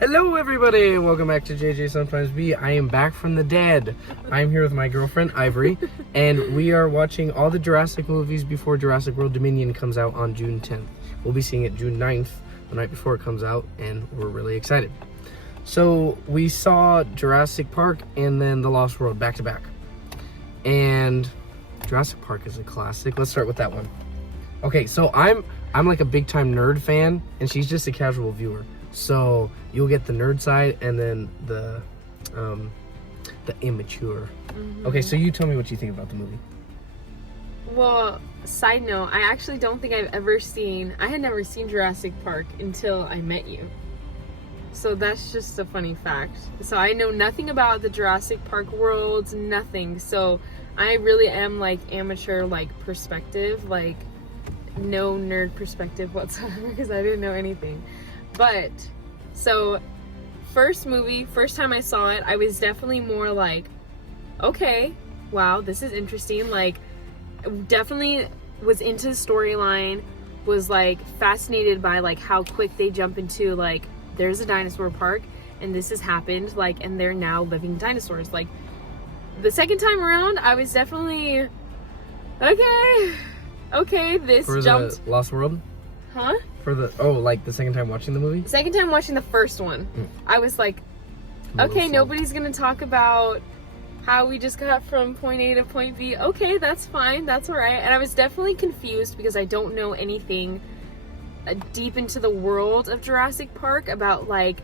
Hello everybody, welcome back to JJ Sometimes B. I am back from the dead. I'm here with my girlfriend Ivory, and we are watching all the Jurassic movies before Jurassic World Dominion comes out on June 10th. We'll be seeing it June 9th, the night before it comes out, and we're really excited. So we saw Jurassic Park and then The Lost World back to back. And Jurassic Park is a classic. Let's start with that one. Okay, so I'm like a big time nerd fan, and she's just a casual viewer. So you'll get the nerd side and then the immature. Okay, so you tell me what you think about the movie. Well, side note, I actually don't think I had never seen Jurassic Park until I met you. So that's just a funny fact. So I know nothing about the Jurassic Park worlds, nothing. So I really am like amateur like perspective, like no nerd perspective whatsoever because I didn't know anything. But, so, first time I saw it, I was definitely more like, okay, wow, this is interesting. Like, definitely was into the storyline, was like fascinated by like how quick they jump into like, there's a dinosaur park, and this has happened, like, and they're now living dinosaurs. Like, the second time around, I was definitely, okay, this For jumped. the Lost World? Huh? For the like the second time watching the movie? Second time watching the first one, I was like, okay, nobody's gonna talk about how we just got from point A to point B. Okay, that's fine, that's alright. And I was definitely confused because I don't know anything deep into the world of Jurassic Park about like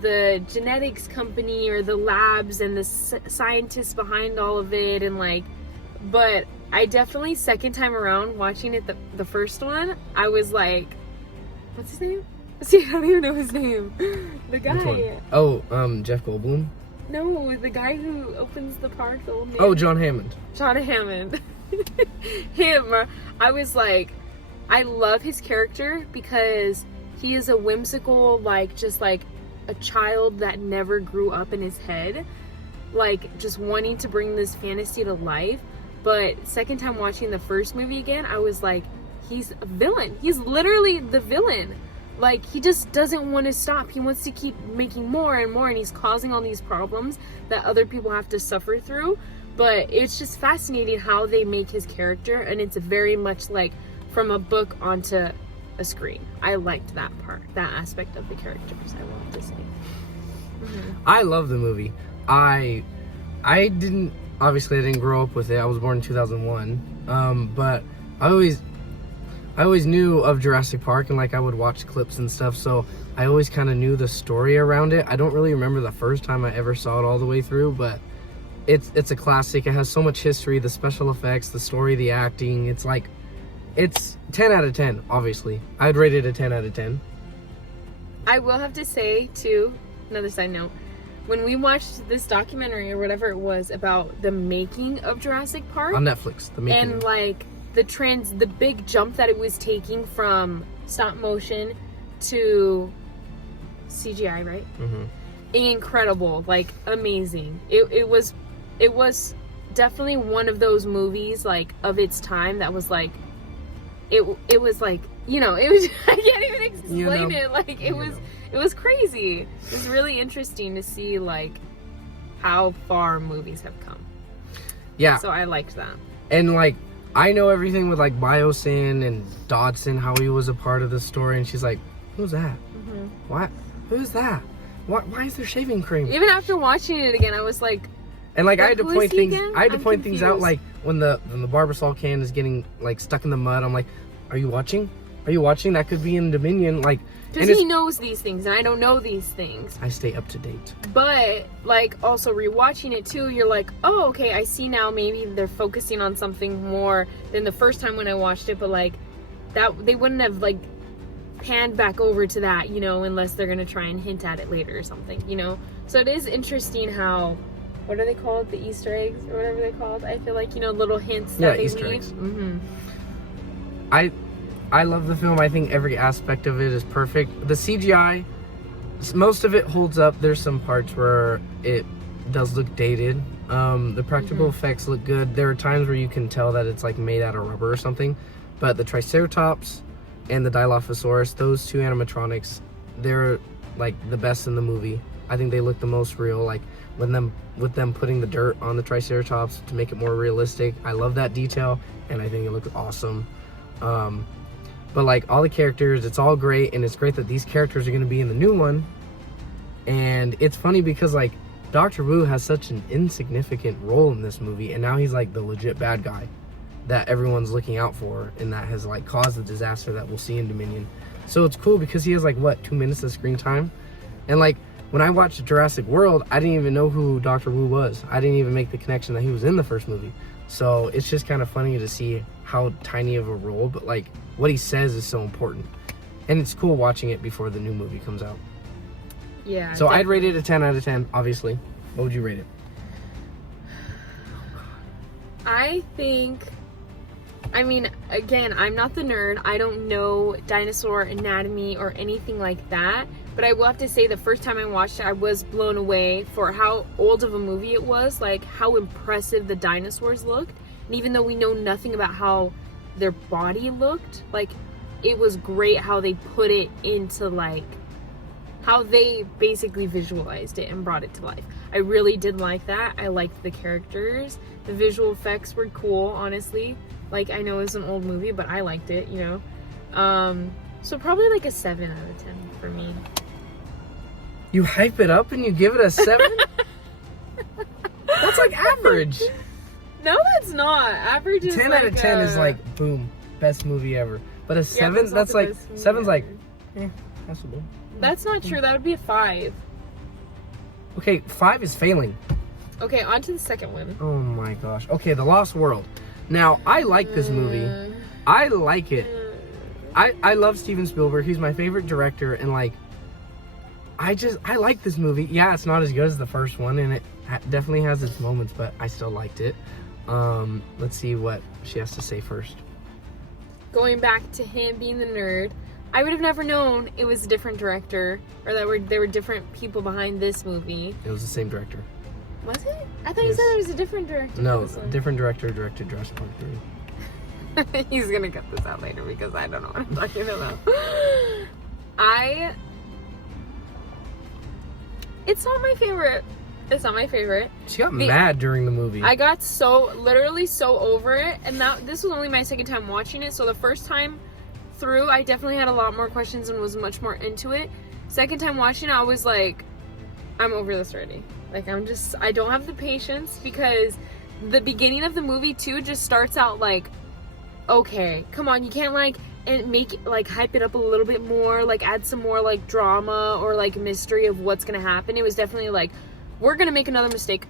the genetics company or the labs and the scientists behind all of it, and like, but I definitely, second time around watching it, the first one, I was like, what's his name? See, I don't even know his name. The guy. Oh, Jeff Goldblum? No, the guy who opens the park, the old man. Oh, John Hammond. John Hammond. Him. I was like, I love his character because he is a whimsical, like, just like a child that never grew up in his head. Like, just wanting to bring this fantasy to life. But second time watching the first movie again, I was like, he's a villain. He's literally the villain. Like, he just doesn't want to stop. He wants to keep making more and more, and he's causing all these problems that other people have to suffer through. But it's just fascinating how they make his character, and it's very much like from a book onto a screen. I liked that part, that aspect of the characters, I want to say. I love the movie. I didn't grow up with it. I was born in 2001. But I always knew of Jurassic Park, and like I would watch clips and stuff, so I always kind of knew the story around it. I don't really remember the first time I ever saw it all the way through, but it's a classic. It has so much history, the special effects, the story, the acting. It's 10 out of 10, obviously. I'd rate it a 10 out of 10. I will have to say, too, another side note, when we watched this documentary or whatever it was about the making of Jurassic Park on Netflix, the making, and like the big jump that it was taking from stop motion to CGI, right? Incredible, like amazing. It was definitely one of those movies like of its time that was like it was like, you know, it was I can't even explain it. Like it was crazy. It was really interesting to see like how far movies have come. Yeah. So I liked that. And like I know everything with like Biosyn and Dodson, how he was a part of the story, and she's like, who's that? What? Who's that? Why is there shaving cream? Even after watching it again, I was like, and like I had to point things confused. Things out, like when the Barbasol can is getting like stuck in the mud. I'm like, are you watching? That could be in Dominion, like, because he knows these things and I don't know these things. I stay up to date. But like also rewatching it too, you're like, oh, okay, I see now. Maybe they're focusing on something more than the first time when I watched it. But like that, they wouldn't have like panned back over to that, you know, unless they're gonna try and hint at it later or something, you know. So it is interesting how, what are they called? The Easter eggs or whatever they're called. I feel like, you know, little hints that they Easter leave. eggs. I love the film. I think every aspect of it is perfect. The CGI, most of it holds up. There's some parts where it does look dated. The practical effects look good. There are times where you can tell that it's like made out of rubber or something. But the Triceratops and the Dilophosaurus, those two animatronics, they're like the best in the movie. I think they look the most real, like with them putting the dirt on the Triceratops to make it more realistic. I love that detail, and I think it looked awesome. But like all the characters, it's all great, and it's great that these characters are going to be in the new one. And it's funny because like Dr. Wu has such an insignificant role in this movie, and now he's like the legit bad guy that everyone's looking out for, and that has like caused the disaster that we'll see in Dominion. So it's cool because he has like what, 2 minutes of screen time. And like when I watched Jurassic World, I didn't even know who Dr. Wu was. I didn't even make the connection that he was in the first movie. So it's just kind of funny to see how tiny of a role, but like what he says is so important. And it's cool watching it before the new movie comes out. Yeah. So I'd rate it a 10 out of 10, obviously. What would you rate it? I think, I mean, again, I'm not the nerd. I don't know dinosaur anatomy or anything like that. But I will have to say the first time I watched it, I was blown away for how old of a movie it was. Like, how impressive the dinosaurs looked. And even though we know nothing about how their body looked, like, it was great how they put it into, like, how they basically visualized it and brought it to life. I really did like that. I liked the characters. The visual effects were cool, honestly. Like, I know it's an old movie, but I liked it, you know. So probably like a 7 out of 10 for me. You hype it up and you give it a 7? That's like average. No, that's not. Average is 10 like out of 10 is like, boom, best movie ever. But a 7, that's not that's the like, best movie 7's like, ever. possible. That's not true. That would be a 5. Okay, 5 is failing. Okay, on to the second one. Oh my gosh. Okay, The Lost World. Now, I like this movie. I like it. I love Steven Spielberg. He's my favorite director, and like, I like this movie. Yeah, it's not as good as the first one, and it definitely has its moments, but I still liked it. Let's see what she has to say first. Going back to him being the nerd, I would have never known it was a different director, or that there were different people behind this movie. It was the same director. Was it? I thought you said it was a different director. No, different director directed Jurassic Park 3. He's gonna cut this out later because I don't know what I'm talking about. It's not my favorite. It's not my favorite. She got mad during the movie. I got literally so over it, and this was only my second time watching it. So the first time through, I definitely had a lot more questions and was much more into it. Second time watching it, I was like, I'm over this already. Like, I don't have the patience, because the beginning of the movie too just starts out like, okay, come on, you can't like and make like hype it up a little bit more, like add some more like drama or like mystery of what's gonna happen. It was definitely like, we're gonna make another mistake.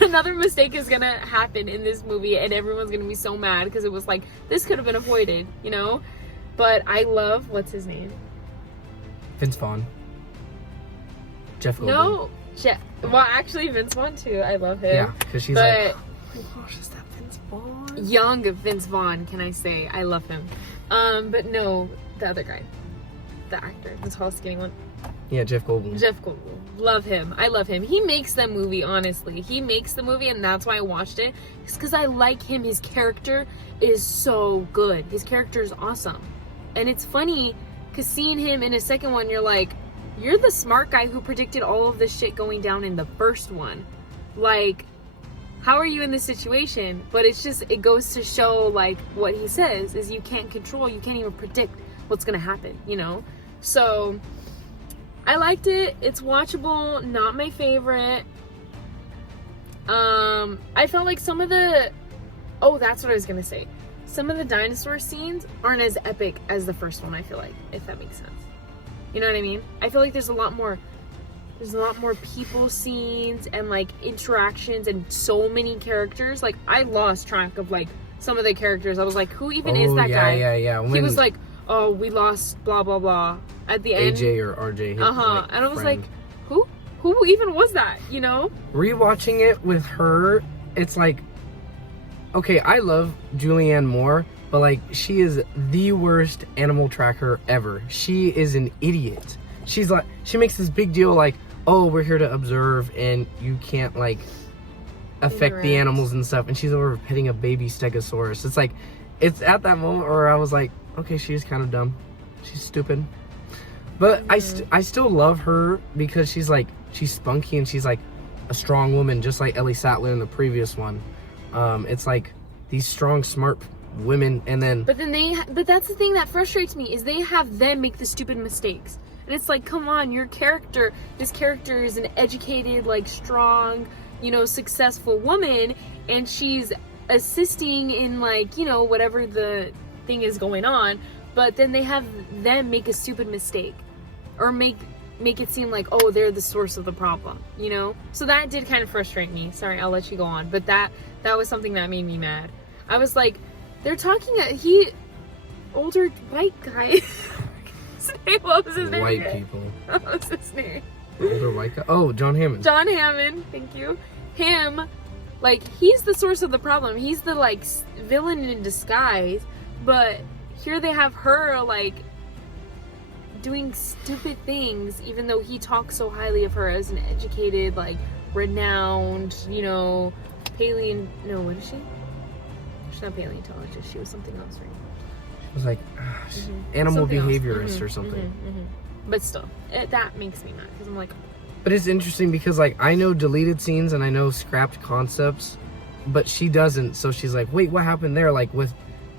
Another mistake is gonna happen in this movie, and everyone's gonna be so mad because it was like, this could have been avoided, you know? But I love, what's his name? Vince Vaughn. Jeff Goldblum. No, well, actually Vince Vaughn too. I love him. Yeah, because she's like, oh my gosh, is that Vince Vaughn? Young Vince Vaughn, can I say? I love him. But no, the other guy, the actor, the tall, skinny one. Yeah, Jeff Goldblum. Jeff Goldblum. Love him. I love him. He makes the movie, honestly. He makes the movie, and that's why I watched it. It's because I like him. His character is so good. His character is awesome. And it's funny, because seeing him in a second one, you're like, you're the smart guy who predicted all of this shit going down in the first one. Like, how are you in this situation? But it's just, it goes to show, like, what he says is you can't control, you can't even predict what's gonna happen, you know? So I liked it. It's watchable. Not my favorite. I felt like some of the... Oh, that's what I was gonna say. Some of the dinosaur scenes aren't as epic as the first one, I feel like, if that makes sense. You know what I mean? I feel like there's a lot more people scenes and like interactions and so many characters. Like, I lost track of like some of the characters. I was like, who even is that guy? Yeah. He was like, oh, we lost blah blah blah at the end. AJ or RJ. Like, and I was like, who even was that? You know? Rewatching it with her, it's like, okay, I love Julianne Moore, but like, she is the worst animal tracker ever. She is an idiot. She's like, she makes this big deal like, oh, we're here to observe and you can't like affect the animals and stuff. And she's over petting a baby stegosaurus. It's like, it's at that moment where I was like, okay, she's kind of dumb. She's stupid. But I still love her because she's spunky and she's like a strong woman, just like Ellie Sattler in the previous one. It's like these strong, smart women, and then... But that's the thing that frustrates me, is they have them make the stupid mistakes. And it's like, come on, this character is an educated, like, strong, you know, successful woman, and she's assisting in, like, you know, whatever the thing is going on, but then they have them make a stupid mistake. Or make it seem like, oh, they're the source of the problem, you know? So that did kind of frustrate me. Sorry, I'll let you go on. But that was something that made me mad. I was like, they're talking, older white guy. What was his name? White people. What was his name? Older white guy? Oh, John Hammond. John Hammond, thank you. Him, like, he's the source of the problem. He's the, like, villain in disguise. But here they have her, like, doing stupid things, even though he talks so highly of her as an educated, like, renowned, you know, what is she? She's not paleontologist, she was something else, right? She was like, animal Something behaviorist or something. But still, that makes me mad, because I'm like... But it's interesting because, like, I know deleted scenes and I know scrapped concepts, but she doesn't, so she's like, wait, what happened there? Like, with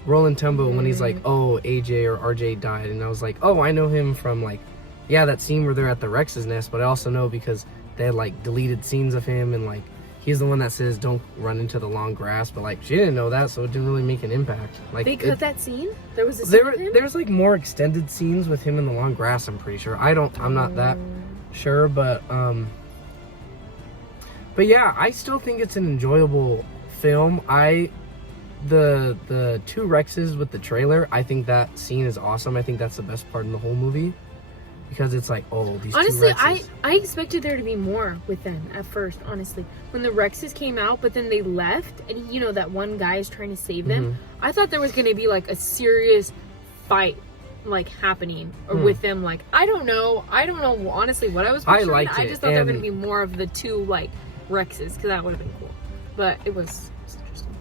Roland Tumbo when he's like, oh, AJ or RJ died, and I was like, oh, I know him from, like, yeah, that scene where they're at the Rex's nest, but I also know because they had, like, deleted scenes of him, and, like, he's the one that says don't run into the long grass, but, like, she didn't know that, so it didn't really make an impact. Like, they cut that scene? There was a scene with him? There's, like, more extended scenes with him in the long grass, I'm pretty sure. I'm not that sure, but yeah, I still think it's an enjoyable film. The two Rexes with the trailer, I think that scene is awesome. I think that's the best part in the whole movie, because it's like, oh, these honestly, two Rexes. I expected there to be more with them at first, honestly. When the Rexes came out, but then they left, and you know that one guy is trying to save them, I thought there was going to be like a serious fight, like, happening or with them. Like, I don't know honestly what I was picturing. I liked it. I just thought there were going to be more of the two, like, Rexes, because that would have been cool. But it was interesting.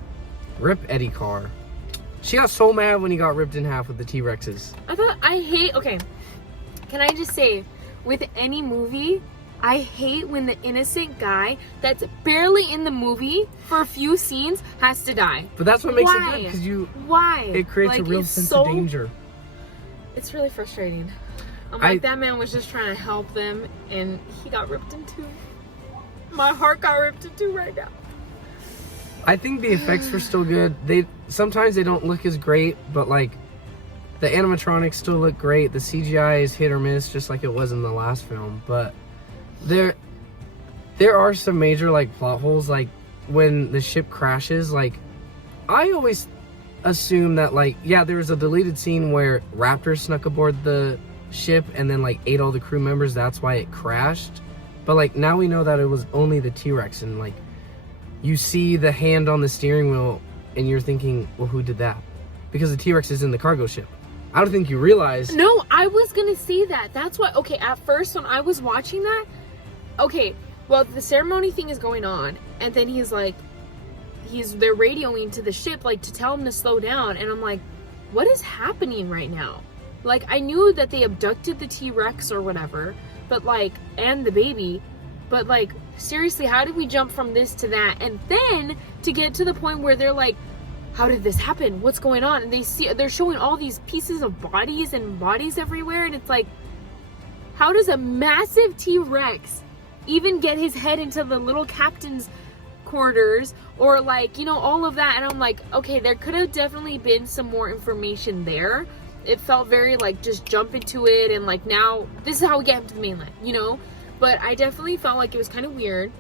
Rip Eddie Carr. She got so mad when he got ripped in half with the T-Rexes. Okay, can I just say, with any movie, I hate when the innocent guy that's barely in the movie for a few scenes has to die. But that's what makes it good, because it creates a real sense of danger. It's really frustrating. I'm like, that man was just trying to help them, and he got ripped in two. My heart got ripped in two right now. I think the effects were still good. Sometimes they don't look as great, but, like, the animatronics still look great. The CGI is hit or miss, just like it was in the last film. But there are some major, like, plot holes. Like, when the ship crashes, like, I always assume that, like, yeah, there was a deleted scene where raptors snuck aboard the ship and then, like, ate all the crew members. That's why it crashed. But, like, now we know that it was only the T-Rex, and, like, you see the hand on the steering wheel and you're thinking, well, who did that? Because the T-Rex is in the cargo ship. I don't think you realize. No, I was gonna say that. That's why, okay, at first when I was watching that, okay, well, the ceremony thing is going on, and then they're radioing to the ship, like, to tell him to slow down, and I'm like, what is happening right now? Like, I knew that they abducted the T-Rex or whatever, but, like, and the baby, but, like, seriously, how did we jump from this to that? And then to get to the point where they're like, how did this happen? What's going on? And they're showing all these pieces of bodies and bodies everywhere, and it's like, how does a massive T-Rex even get his head into the little captain's quarters, or, like, you know, all of that? And I'm like, okay, there could have definitely been some more information there. It felt very, like, just jump into it, and, like, now this is how we get him to the mainland, you know? But I definitely felt like it was kind of weird.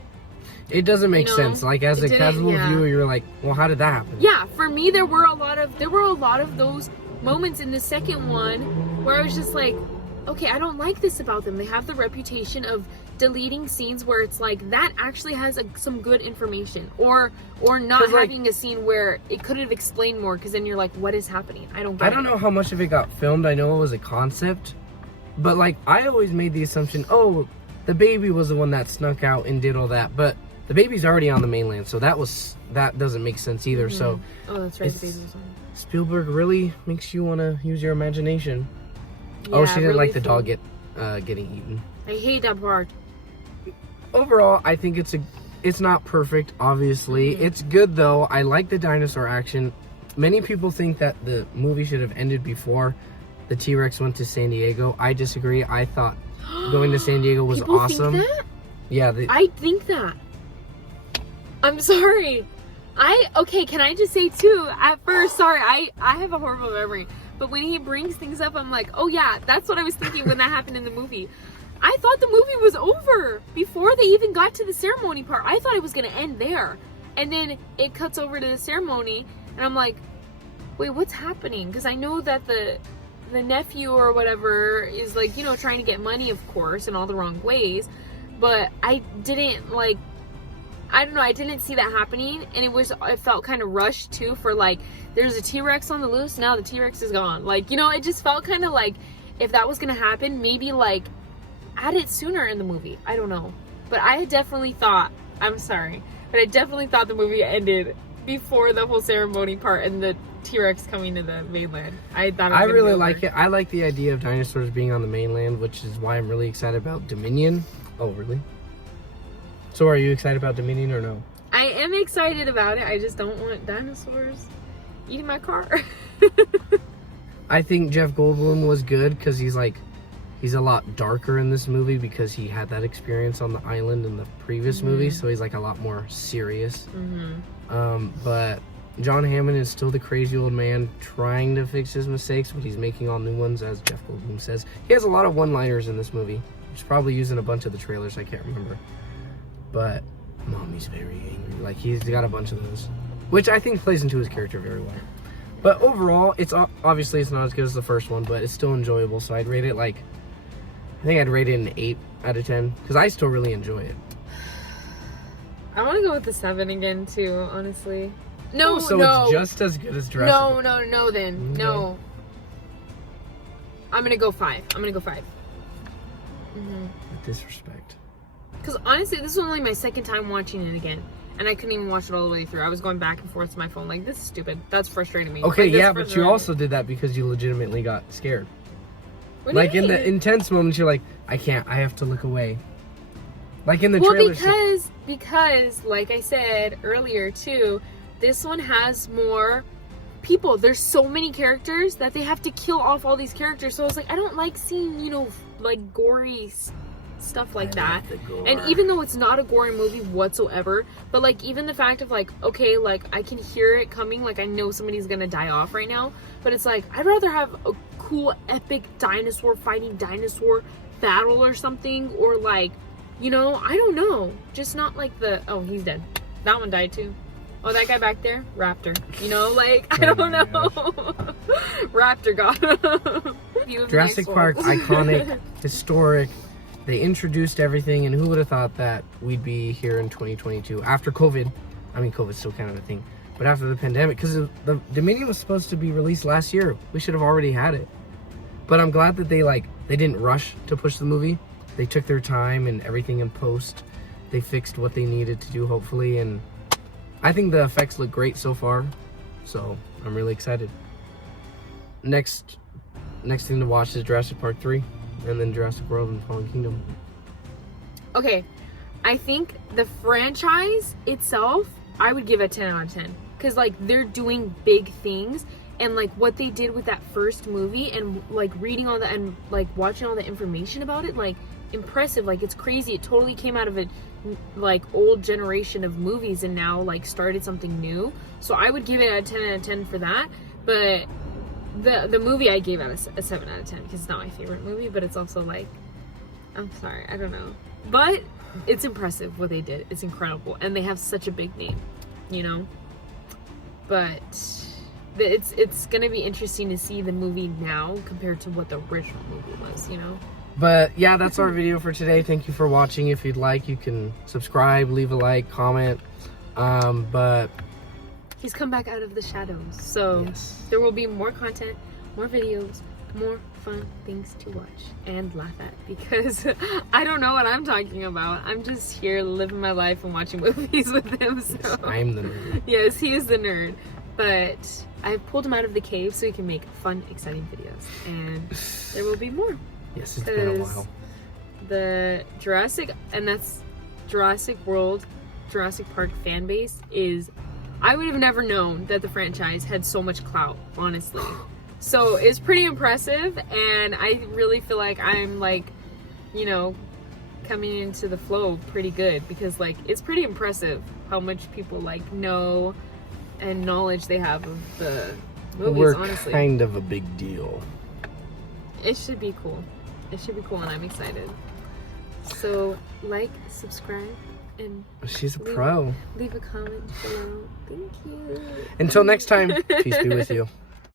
It doesn't make sense. Like, as a casual viewer, you're like, well, how did that happen? Yeah, for me, there were a lot of those moments in the second one where I was just like, okay, I don't like this about them. They have the reputation of deleting scenes where it's like, that actually has some good information, or not having a scene where it could have explained more, because then you're like, what is happening? I don't know how much of it got filmed. I know it was a concept, but, like, I always made the assumption, oh, the baby was the one that snuck out and did all that, but the baby's already on the mainland, so that doesn't make sense either. So, oh, that's right, the baby was on. Spielberg really makes you want to use your imagination. Yeah, oh, she didn't really like the dog get getting eaten. I hate that part. Overall, I think it's not perfect, obviously. Mm-hmm. It's good, though. I like the dinosaur action. Many people think that the movie should have ended before the T-Rex went to San Diego. I disagree. I thought going to San Diego was People awesome. Think that? Yeah. I think that. I'm sorry. Okay, can I just say too, at first, sorry, I have a horrible memory. But when he brings things up, I'm like, oh yeah, that's what I was thinking when that happened in the movie. I thought the movie was over before they even got to the ceremony part. I thought it was going to end there. And then it cuts over to the ceremony, and I'm like, wait, what's happening? Because I know that the nephew or whatever is like, you know, trying to get money, of course, in all the wrong ways. But I didn't like, I don't know, I didn't see that happening. And it felt kind of rushed too, for like, there's a T-Rex on the loose, now the T-Rex is gone. Like, you know, it just felt kind of like, if that was going to happen, maybe like, add it sooner in the movie. I don't know. But I definitely thought, I'm sorry, but I definitely thought the movie ended before the whole ceremony part and the T-Rex coming to the mainland. I thought I really like it. I like the idea of dinosaurs being on the mainland, which is why I'm really excited about Dominion. Oh, really? So are you excited about Dominion or no? I am excited about it. I just don't want dinosaurs eating my car. I think Jeff Goldblum was good because he's a lot darker in this movie because he had that experience on the island in the previous movie, so he's like a lot more serious. But John Hammond is still the crazy old man trying to fix his mistakes, but he's making all new ones, as Jeff Goldblum says. He has a lot of one-liners in this movie. He's probably using a bunch of the trailers, I can't remember. But Mommy's very angry. Like, he's got a bunch of those, which I think plays into his character very well. But overall, it's obviously it's not as good as the first one, but it's still enjoyable, so I'd rate it like, I think I'd rate it an 8 out of 10, because I still really enjoy it. I want to go with the 7 again, too, honestly. No, it's just as good as Jurassic Park. No, then. Okay. No. I'm going to go 5. With disrespect. Because honestly, this was only my second time watching it again. And I couldn't even watch it all the way through. I was going back and forth to my phone like, this is stupid. That's frustrating me. Okay, like, yeah, but you also did that because you legitimately got scared. What like in the intense moments, you're like, I have to look away. Like in the trailer. Because, like I said earlier too, this one has more people. There's so many characters that they have to kill off all these characters. So I was like, I don't like seeing, you know, like gory stuff like that. And even though it's not a gory movie whatsoever, but like even the fact of like, okay, like I can hear it coming, like I know somebody's gonna die off right now, but it's like I'd rather have a cool epic dinosaur fighting dinosaur battle or something, or like, you know, I don't know, just not like oh, he's dead, that one died too. Oh, that guy back there, Raptor, you know, like I don't know. Raptor got him. Jurassic Park, iconic, historic. They introduced everything, and who would have thought that we'd be here in 2022 after COVID? I mean, COVID's still kind of a thing, but after the pandemic, because the Dominion was supposed to be released last year. We should have already had it. But I'm glad that they didn't rush to push the movie. They took their time and everything in post. They fixed what they needed to do, hopefully, and I think the effects look great so far. So I'm really excited. Next thing to watch is Jurassic Park 3. And then Jurassic World and Fallen Kingdom. Okay, I think the franchise itself, I would give a 10 out of 10. Because, like, they're doing big things. And, like, what they did with that first movie and, like, reading all that and, like, watching all the information about it, like, impressive. Like, it's crazy. It totally came out of a, like, old generation of movies and now, like, started something new. So I would give it a 10 out of 10 for that. But the movie I gave out a 7 out of 10 because it's not my favorite movie, but it's also like, I'm sorry, I don't know, but it's impressive what they did. It's incredible, and they have such a big name, you know. But it's gonna be interesting to see the movie now compared to what the original movie was, you know. But yeah, that's our video for today. Thank you for watching. If you'd like, you can subscribe, leave a like, comment. But he's come back out of the shadows, so yes, there will be more content, more videos, more fun things to watch and laugh at, because I don't know what I'm talking about. I'm just here living my life and watching movies with him. So. Yes, I'm the nerd. Yes, he is the nerd. But I've pulled him out of the cave so he can make fun, exciting videos. And there will be more. Yes, it's been a while. The Jurassic, and that's Jurassic World, Jurassic Park fan base is, I would have never known that the franchise had so much clout, honestly. So it's pretty impressive, and I really feel like I'm like, you know, coming into the flow pretty good, because like it's pretty impressive how much people like know and knowledge they have of the movies. We're honestly, kind of a big deal. it should be cool. It should be cool, and I'm excited. So like, subscribe, and She's a pro. leave a comment below. Thank you. Until next time, peace be with you.